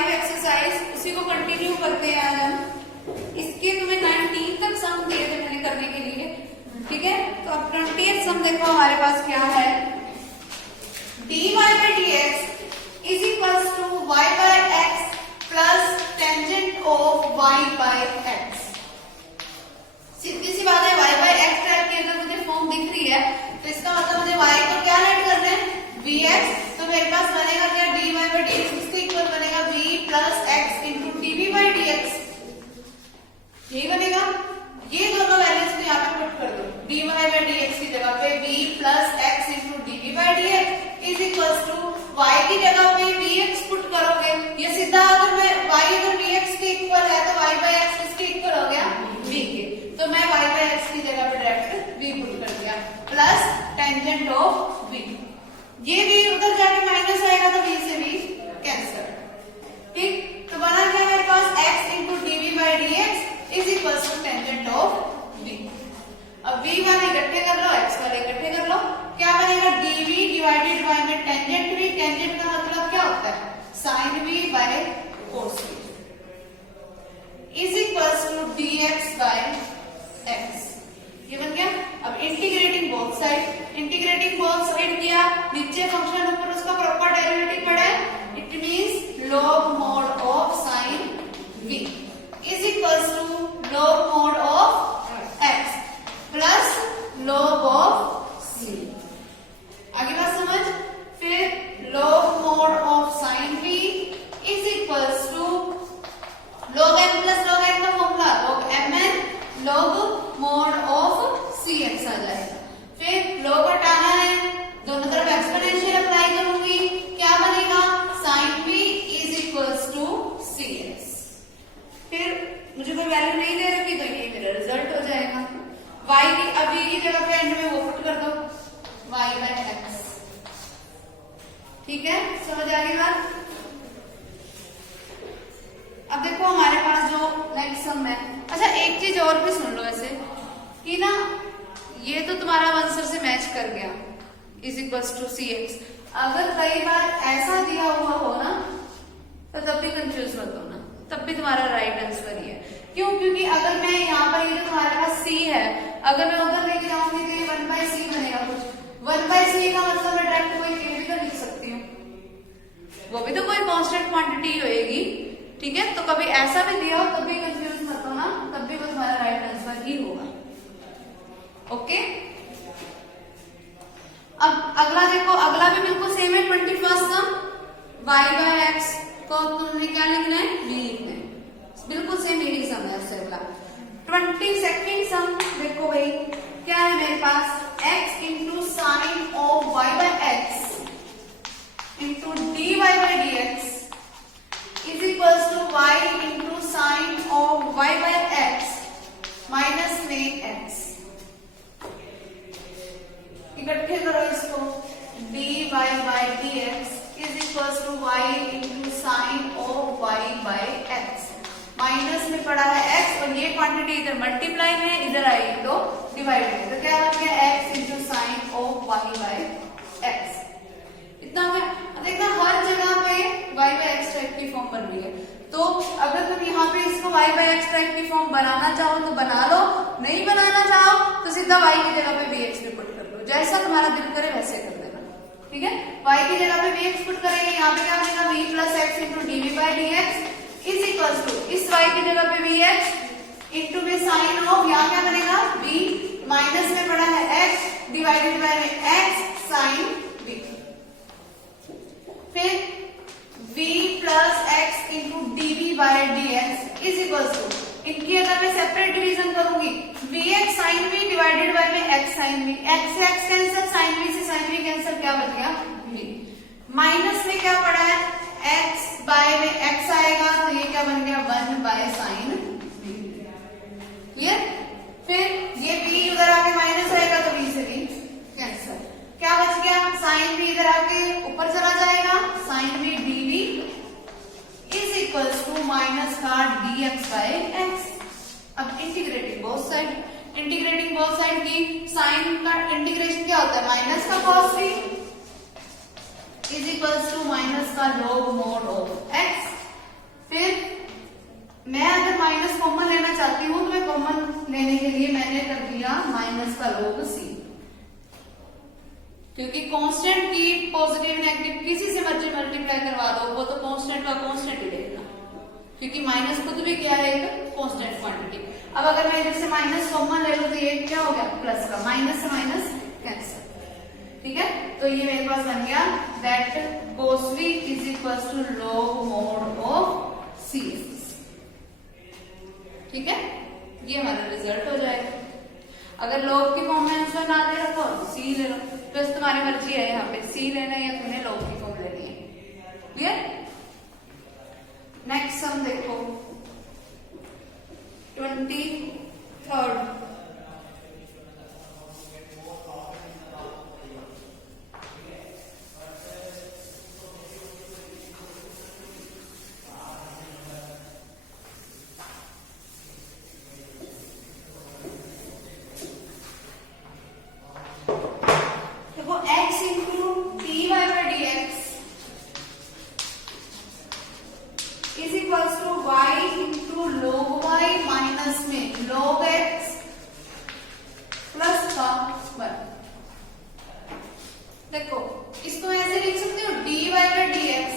5 exercise उसी को continue करते हैं आज हम। इसके तुम्हें 19 तक सम दिए थे मैंने करने के लिए, ठीक है। तो अब 20th सम देखो हमारे पास क्या है। dy by dx is equal to y by x plus tangent of y by x। सीधी सी बात है, y by x टाइप की अगर मुझे फॉर्म दिख रही है तो इसका मतलब मुझे y को क्या लेट करना है, vx। तो मेरे पास बनेगा क्या, dy by dx इसके इक्वल बनेगा v plus x into dv by dx, यही बनेगा। ये दोनों वैल्यूज को यहाँ पे पुट कर दो, dy by dx की जगह पे v plus x into dv by dx is equal to y की जगह पे vx पुट करोगे। ये सीधा अगर मैं y अगर vx के इक्वल है तो y by x किसके इक्वल हो गया, v के। तो मैं y by x की जगह पे डायरेक्ट v पुट कर दिया प्लस टेंजेंट ऑफ v। ये v उधर जाके माइनस आएगा तो v से v कैंसिल, ठीक। तो बना क्या मेरे पास x into dv by dx is equal to tangent of v। अब v वाले इकट्ठे कर लो, x वाले इकट्ठे कर लो, क्या बनेगा dv डिवाइडेड बाय में टेंजेंट v। टेंजेंट का मतलब क्या होता है, sin v bye cos v is equal to dx by x। ये बन गया। अब integrating both side, integrating both side किया, नीचे फंक्शन ऊपर उसका प्रॉपर डेरिवेटिव पड़ा है, it means log mod of sin v is equal to log mod of x plus log of c। आगे बात समझ। फिर log mod of sin v is equal to log n plus log n का formula log mn log mod of cx आ जाएगा। फिर log हटाना है, दोनों तरफ एक्सपोनेंशियल अप्लाई करूंगी, क्या बनेगा sin v is equal to cx। फिर मुझे कोई वैल्यू नहीं दे रखी तो ये मेरा रिजल्ट हो जाएगा। y की अब की जगह पे एंड में वो पुट कर दो y by x, ठीक है। समझ आ गई बात। अब देखो हमारे पास जो नेक्स्ट सम है। अच्छा एक चीज और भी सुन लो ऐसे कि ना, ये तो तुम्हारा आंसर से मैच कर गया इज इक्वल टू cx। अगर कई बार ऐसा दिया हुआ हो ना तो तब भी कंफ्यूज मत होना, तब भी तुम्हारा राइट आंसर ही है। क्यों, क्योंकि अगर मैं यहाँ पर ये जो तुम्हारे पास c है, अगर मैं उधर लेके जाऊंगी तो ये 1/c बनेगा कुछ। 1/c का मतलब मैं डायरेक्ट कोई k भी तो लिख सकती हूँ, वो भी तो कोई कांस्टेंट क्वांटिटी होएगी, ठीक है। तो कभी ऐसा भी दिया हो तब भी कंफ्यूज मत होना, तब भी वो तुम्हारा राइट आंसर ही होगा। ओके। अब अगला देखो, अगला भी बिल्कुल सेम है। 21st some y by x को तुमने क्या लिखना है, v लिखना है, बिल्कुल सेम यही सम है उससे अगला। 22nd सम देखो भाई क्या है मेरे पास, x into sine of y by x into dy by dx is equal to y into sine of y by x minus में x। इकट्ठे करो इसको, dy by dx is equal to y into sine of y by x minus में पड़ा है x, और ये quantity इधर मल्टीप्लाई में इधर आएगी तो डिवाइड में, तो क्या बन गया x into sine of y by x। इतना हो गया। देखना हर जगह पे y by x टाइप की फॉर्म बन रही है, तो अगर तुम यहाँ पे इसको y by x टाइप की फॉर्म बनाना चाहो तो बना लो, नहीं बनाना चाहो तो सीधा y की जगह पे vx पे पुट कर लो, जैसा तुम्हारा दिल करे वैसे कर देना, ठीक है। y की जगह पे vx पुट करेंगे, यहाँ पे क्या बनेगा v plus x into dv by dx is equal to इस y की जगह पे vx इंटू में साइन ऑफ, यहाँ क्या बनेगा v माइनस में पड़ा है x डिवाइडेड बाय में x साइन v। फिर v plus x into dv by dx is equal to, इनकी अगर मैं सेपरेट डिवीजन करूंगी vx साइन v डिवाइडेड बाय में x साइन v, x से x कैंसिल, साइन v से साइन v कैंसिल, क्या बच गया v। माइनस में क्या पड़ा है x बाय में x आएगा तो ये क्या बन गया 1 बाय साइन v, क्लियर। फिर ये v उधर आके माइनस आएगा तो v से v कैंसिल, क्या बच गया साइन v इधर आके ऊपर चला जाएगा, sine v dv is equal to minus का dx बाय x। अब integrating both side, integrating both side की साइन का इंटीग्रेशन क्या होता है, माइनस का cos v is equal to minus का log mod ऑफ x फिर मैं अगर माइनस कॉमन लेना चाहती हूँ तो मैं कॉमन लेने के लिए मैंने कर दिया माइनस का log c, क्योंकि कांस्टेंट की पॉजिटिव नेगेटिव किसी से मर्जी मल्टीप्लाई करवा दो वो तो कांस्टेंट का कांस्टेंट ही रहेगा, क्योंकि माइनस खुद भी क्या है एक कांस्टेंट क्वांटिटी। अब अगर मैं इधर से माइनस कॉमन ले लूं तो ये क्या हो गया प्लस का, माइनस से माइनस कैंसिल, ठीक है। तो ये मेरे पास बन गया that cos v is equal to log mod of c, ठीक है। ये हमारा रिजल्ट हो जाएगा। अगर log की फॉर्म में आंसर ना दे रखो तो c ले लो, बस तुम्हारी मर्जी है यहाँ पे c लेना है या तुम्हें log की फॉर्म लेनी है, क्लियर। नेक्स्ट सम देखो 23rd, x into dy by dx is equals to y into log y minus में log x प्लस का 1। देखो इसको ऐसे लिख सकते हो dy by dx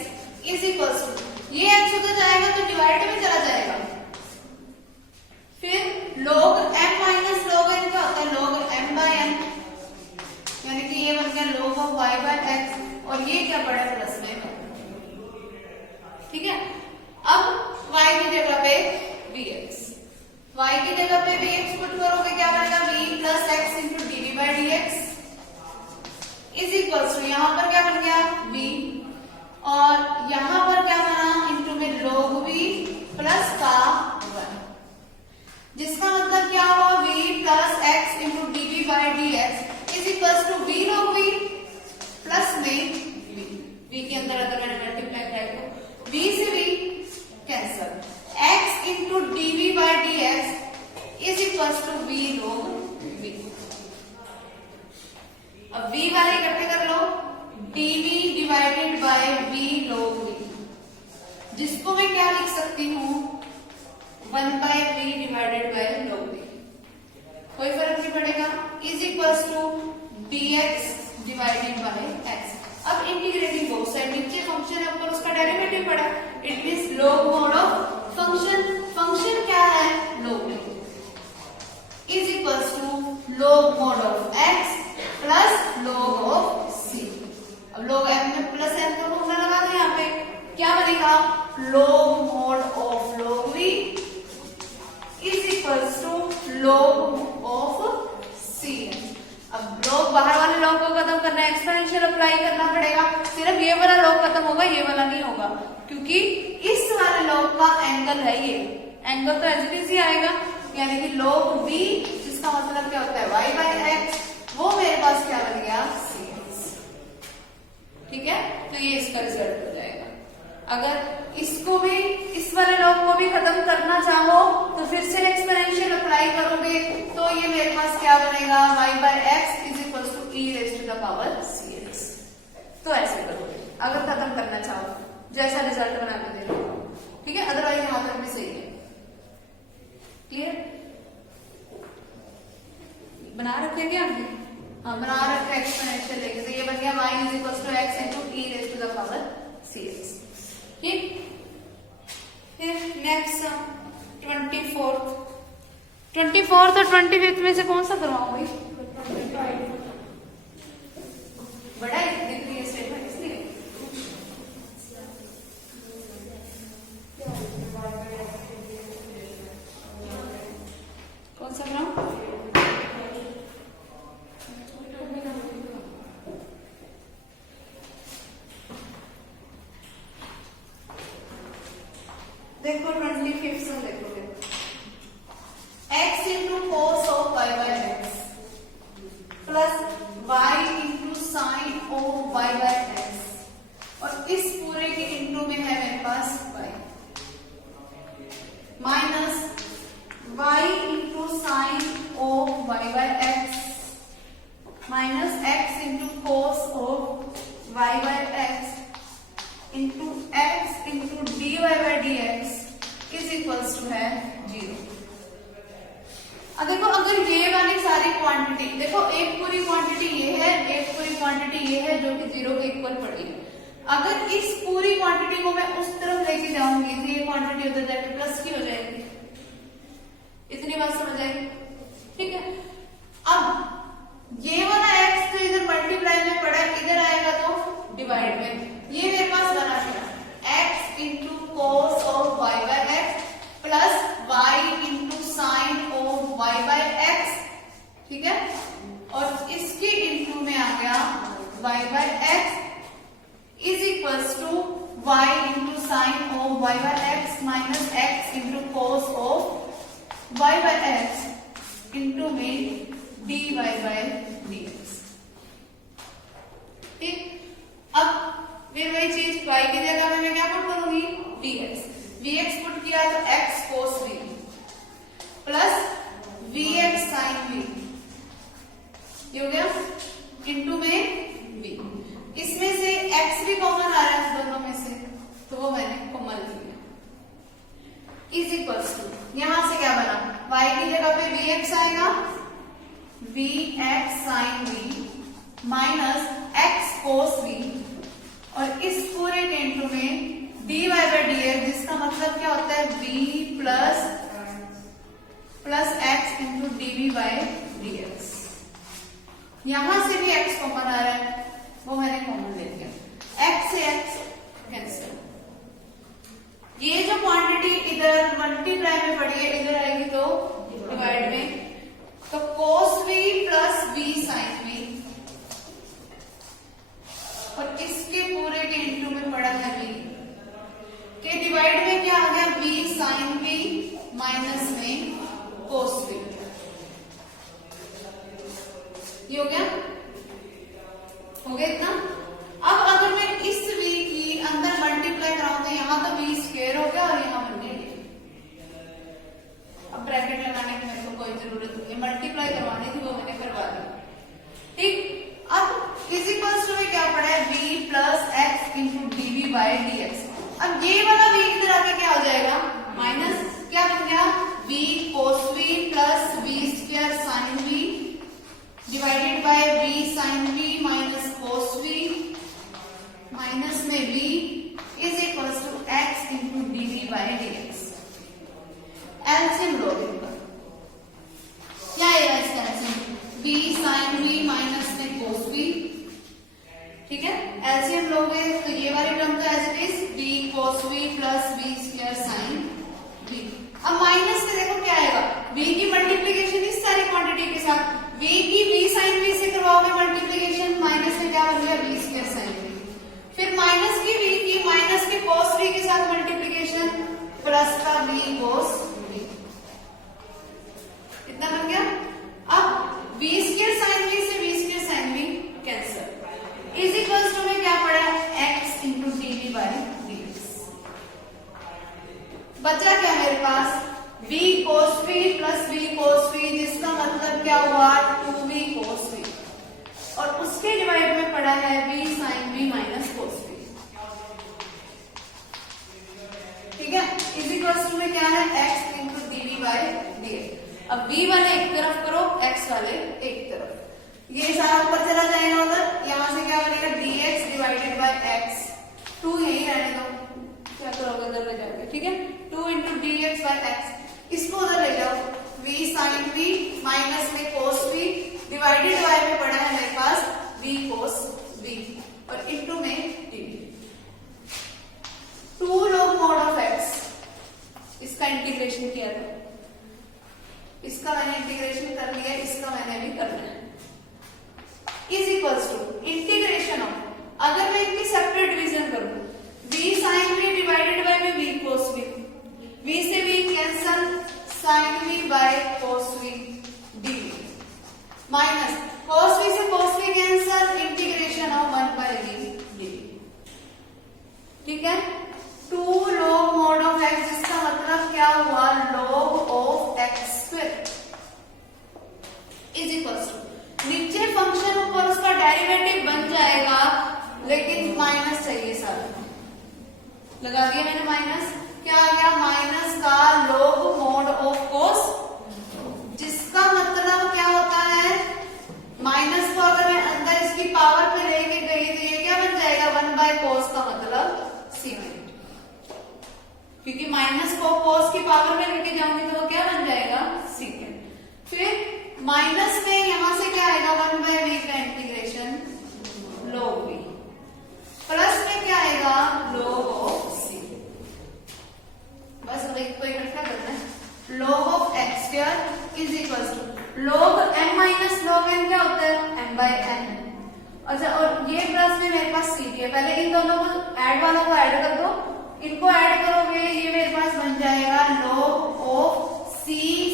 is equals to ये x उधर जाएगा तो डिवाइड में चला जाएगा, फिर log m minus log n का होता है log m बाई n, यानी कि ये बन गया log of y by x और ये क्या पड़ा प्लस में, ठीक है। अब y की जगह पे vx, y की जगह पे vx पुट करोगे क्या बनेगा v plus x into dv by dx is equal to यहाँ पर क्या बन गया v और यहाँ पर क्या बना इंटू में log v प्लस का 1, जिसका मतलब क्या हुआ v plus x into dv by dx is equals to v log v plus में v के अंदर अगर मैंने मल्टीप्लाई किया तो v से v cancel, x into dv by dx is equals to v log v। अब v वाले इकट्ठे कर लो, dv divided by v log v, जिसको मैं क्या लिख सकती हूँ 1 by v divided by log v, कोई फर्क नहीं पड़ेगा, is equals to dx divided by x। अब इंटीग्रेटिंग बोथ साइड, नीचे फंक्शन है ऊपर उसका डेरिवेटिव पड़ा, it means log mod of function, function क्या है log is equals to log mod of x plus log of c। अब log m में प्लस m का फॉर्मूला लगा दो, यहाँ पे क्या बनेगा log mod of log v is equals to log of c। अब log बाहर वाले log को खत्म करना है, एक्सपोनेंशियल अप्लाई करना पड़ेगा, सिर्फ ये वाला log खत्म होगा ये वाला नहीं होगा, क्योंकि इस वाले log का एंगल है ये एंगल तो एज इट इज ही आएगा, यानी कि log v जिसका मतलब क्या होता है y बाई x, वो मेरे पास क्या बन गया cx, ठीक है। तो ये इसका रिजल्ट हो जाएगा। अगर इसको भी इस वाले log को भी खत्म करना चाहो तो फिर से एक्सपोनेंशियल अप्लाई करोगे तो ये मेरे पास क्या बनेगा y by x is equal to e raise to the power cx। तो ऐसे करोगे अगर खत्म करना चाहो, जैसा रिजल्ट बना के दे रहा हूं, ठीक है। अदरवाइज यहां तक भी सही है, क्लियर बना रखे क्या हमने, हाँ बना रखे एक्सपोनेंशियल लेके, तो ये बन गया y is equal to x into e raise to the power cx, ठीक। फिर नेक्स्ट 24th और 25th में से कौन सा करवाऊं भाई, बड़ा है दिख रही है स्टेटमेंट इसलिए, कौन सा कराऊं, देखो 25th से देखोगे x into cos of y by x plus y into sine of y by x, और इस पूरे के इंटू में है मेरे पास y माइनस y into sine of y by x minus x into cos of y by x into x into d y by d x is equals to है 0। अब देखो अगर ये वाली सारी क्वांटिटी, देखो एक पूरी क्वांटिटी ये है, एक पूरी क्वांटिटी ये है जो कि 0 के इक्वल पड़ी है। अगर इस पूरी क्वांटिटी को मैं उस तरफ लेके जाऊंगी तो ये क्वांटिटी उधर जाके प्लस की हो जाएगी। इतनी बात समझ आई? ठीक है। अब ये वाला x तो इधर मल्टीप्लाई में पड़ा है, इधर आएगा तो डिवाइड में। ये मेरे पास बना है x into cos of y by x plus y into sine of y by x, ठीक है। और इसके इंटू में आ गया y by x is equals to y into sine of y by x minus x into cos of y by x into में dy by dx। ठीक। अब फिर वही चीज y की जगह में मैं क्या पुट करूंगी? dx। vx पुट किया तो x cos v plus vx sin v, ये हो गया इंटू में v। इसमें से x भी कॉमन आ रहा है दोनों में से, तो वो मैंने कॉमन लिया इज इक्वल्स टू, यहां से क्या बना? y की जगह पे vx आएगा, vx sin v minus x cos v और इस पूरे के इंटू में dy बाय dx, जिसका मतलब क्या होता है v plus x into dv by dx। यहां से भी x कॉमन आ रहा है, वो मैंने कॉमन ले लिया, x से x कैंसिल। ये जो क्वांटिटी इधर मल्टीप्लाई में पड़ी है इधर आएगी तो डिवाइड में, तो cos v plus v sin v और इसके पूरे के इंटू में पड़ा है v के डिवाइड में क्या आ गया? v sin v माइनस में cos v, ये हो गया? हो गया इतना? अब अगर मैं इस v की अंदर मल्टीप्लाई कराऊं तो यहाँ तो v स्क्वायर हो गया और यहाँ बन गया। अब ब्रैकेट लगाने की मेरे को कोई जरूरत नहीं, मल्टीप्लाई करवानी थी वो मैंने करवा दी। ठीक। अब इज इक्वल्स टू में क्या पड़ा है? v plus x into dv by dx। अब ये वाला v इधर आके क्या हो जाएगा? माइनस, क्या बन गया? v cos v plus v square sin v divided by v sin v minus cos v minus में v is equals to x into dv by dx। LCM लोगे क्या आएगा इसका LCM? v sin v minus में cos v, ठीक है। LCM लोगे तो ये वाली टर्म तो as it is v cos v plus v square sin v। अब माइनस में देखो क्या आएगा? v की मल्टीप्लीकेशन इस सारी क्वांटिटी के साथ, v की v sin v से करवाओगे मल्टीप्लीकेशन, माइनस में क्या बन गया? v square sin v। फिर माइनस की v की माइनस के cos v के साथ मल्टीप्लीकेशन, प्लस का v cos v, इतना बन गया। अब v स्क्वायर sin v से v square sin v cancel is equals to में क्या पड़ा? x into dv by dx। बचा क्या मेरे पास? v cos v plus v cos v, जिसका मतलब क्या हुआ? 2v cos v और उसके डिवाइड में पड़ा है v sin v minus cos v, ठीक है। इज इक्वल्स टू में क्या है? x into dv by dx। अब v वाले एक तरफ करो, x वाले एक तरफ, ये सारा ऊपर चला जाएगा उधर, यहां से क्या बनेगा? dx डिवाइडेड बाय x, 2 यही रहने दो, क्या करोगे उधर ले जाओगे, ठीक है। 2 इंटू dx बाय x, इसको उधर ले जाओ, v sin v माइनस में cos v डिवाइडेड बाय में पड़ा है मेरे पास v cos v और इंटू में dv। 2 log mod of x, इसका इंटीग्रेशन किया था, इसका मैंने इंटीग्रेशन कर लिया, इसका मैंने भी करना है, is equals to integration of, अगर मैं इनकी सेपरेट डिवीजन करूं, v sin v divided by में v cos v, v से v cancel, sin v bye cos v dv minus cos v से cos v cancel, integration of 1 by v dv, ठीक है। 2 log mod of x, जिसका मतलब क्या हुआ? log of x square is equals to, नीचे function ऊपर उसका डेरिवेटिव बन जाएगा लेकिन माइनस चाहिए सारा, लगा दिया मैंने माइनस, क्या आ गया माइनस का log mod ऑफ cos, जिसका मतलब क्या होता है माइनस को अगर मैं अंदर इसकी पावर पे लेके गई तो ये क्या बन जाएगा 1/cos का मतलब सीकेंट, क्योंकि माइनस को cos की पावर में लेके जाऊंगी तो वो क्या बन जाएगा सीकेंट। फिर माइनस में यहां से क्या आएगा 1/v का इंटीग्रेशन log v, प्लस में क्या आएगा log ऑफ c, बस को इकट्ठा करना है, log of x square is equal to log m minus log n क्या होता है m/n। अच्छा और ये प्लस में मेरे पास c है, पहले इन दोनों को ऐड वालों को ऐड कर दो, इनको ऐड करोगे ये मेरे पास बन जाएगा log of c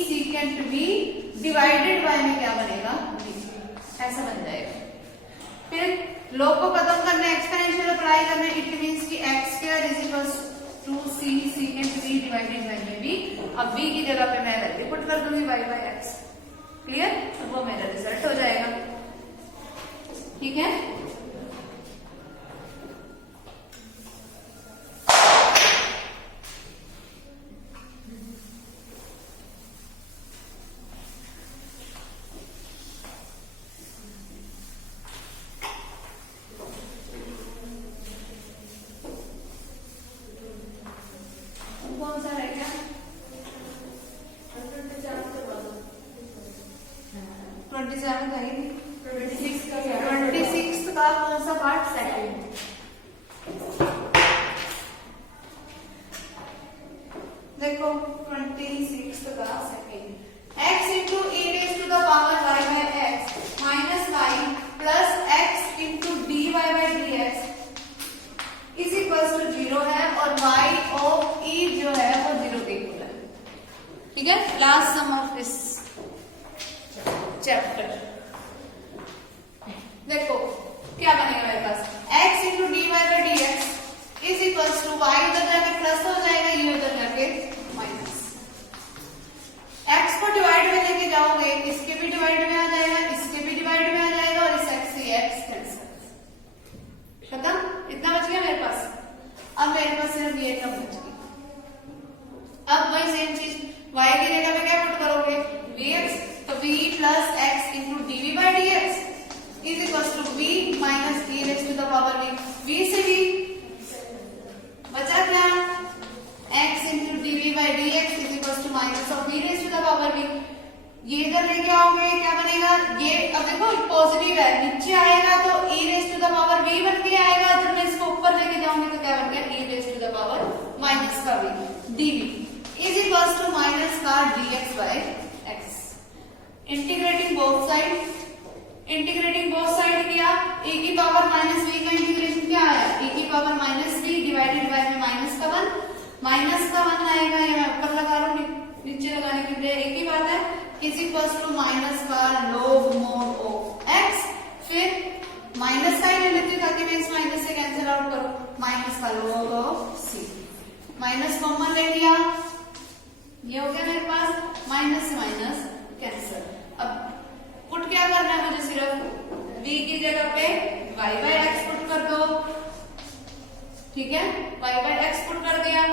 secant v divided by में क्या बनेगा v, ऐसा बन जाएगा। फिर log को खत्म करना है, एक्सपोनेंशियल अप्लाई करना है, इट मींस कि x square is equal to c secant v divided by में v। अब v की जगह पे मैं वैल्यू पुट कर दूंगी y/x, क्लियर, अब वो मेरा रिजल्ट हो जाएगा, ठीक है। कौन सा रहेगा 27 है, 26 का कौन सा पार्ट सेकंड, देखो 26 का second, x into e raise to the power y by x minus y plus x into dy by dx is equal to 0 है, और y ऑफ e जो है वो 0 के इक्वल है, ठीक है। Last sum of this chapter, देखो क्या बनेगा मेरे पास x into dy by dx is equal to y उधर जाके प्लस हो जाएगा, ये उधर जाके माइनस, x को डिवाइड में लेके जाओगे इसके भी डिवाइड में आ जाएगा, इसके भी डिवाइड में आ जाएगा, और इस x से x कैंसिल, खत्म, इतना बच गया मेरे पास। अब मेरे पास सिर्फ ये टर्म बच गई। अब वही सेम चीज y की जगह पे क्या पुट करोगे vx, तो v plus x into dv by dx is equal to v minus e raise to the power v, v से v बचा क्या x into dv by dx is equal to minus of v raise to the power v, ये इधर लेके आओगे क्या बनेगा, ये अब देखो पॉजिटिव है, नीचे आएगा तो e raise to the power v बन के आएगा, जब मैं इसको ऊपर लेके जाऊंगी तो क्या बन गया e raise to the power minus का v dv is equal to minus का dx by x। Integrating both side, integrating both side किया, e की पावर माइनस v का इंटीग्रेशन क्या आया e की power minus v divided by में minus का 1, माइनस का 1 आएगा, ये मैं ऊपर लगा रहा हूँ, नीचे लगाने के लिए एक ही बात है, इज इक्वल टू माइनस का log mod ऑफ x, फिर माइनस साइन ले लेती हूँ ताकि मैं इस माइनस से कैंसिल आउट करूं, माइनस का log of c, minus common ले लिया, ये हो गया मेरे पास माइनस से माइनस कैंसिल। अब पुट क्या करना है मुझे, सिर्फ v की जगह पे y बाय x पुट कर दो, ठीक है, y बाय x पुट कर दिया,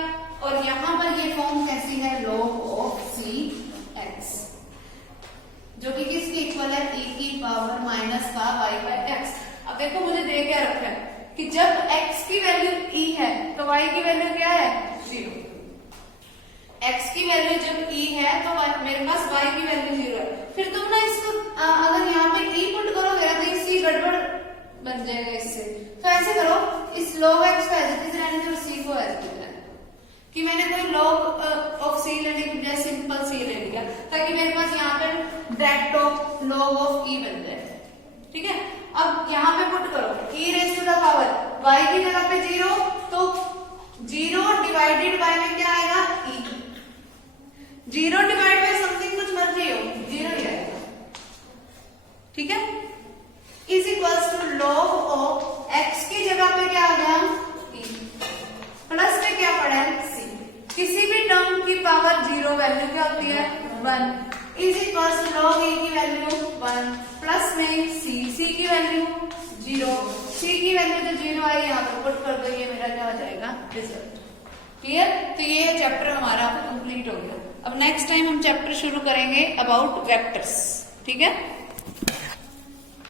और यहां पर ये फॉर्म कैसी है log ऑफ c x, जो कि किसके इक्वल है e की पावर माइनस का y बाय x। अब देखो मुझे दे क्या रखा है कि जब x की वैल्यू e है तो y की वैल्यू क्या है 0, x की वैल्यू जब e है तो मेरे पास y की वैल्यू 0 है, फिर तुम ना इसको अगर यहाँ पे e पुट करोगे तो ये c गड़बड़ बन जाएगा इससे, तो ऐसे करो इस log x को एज इट इज रहने दो, c को एज इट इज रहने दो, कि मैंने कोई log ऑफ c लेने की बजाय सिंपल c ले लिया, ताकि मेरे पास यहाँ पे bracket of log of e बन जाए, ठीक है। अब यहाँ पे पुट करो e raise to the power y की जगह पे 0, तो 0 डिवाइडेड बाय में क्या आएगा e, 0 डिवाइड बाय समथिंग कुछ मर्जी हो 0 ही आएगा, ठीक है, is equals to log of x की जगह पे क्या आ गया e, प्लस में क्या पड़ा है c, किसी भी टर्म की पावर 0 वैल्यू क्या होती है 1, is equals to log e की वैल्यू 1 प्लस में c की वैल्यू 0, c की वैल्यू जो 0 आई यहाँ पर पुट कर दो, ये मेरा क्या हो जाएगा रिजल्ट। क्लियर? तो ये चैप्टर हमारा कंप्लीट हो गया। अब नेक्स्ट टाइम हम चैप्टर शुरू करेंगे अबाउट वेक्टर्स, ठीक है?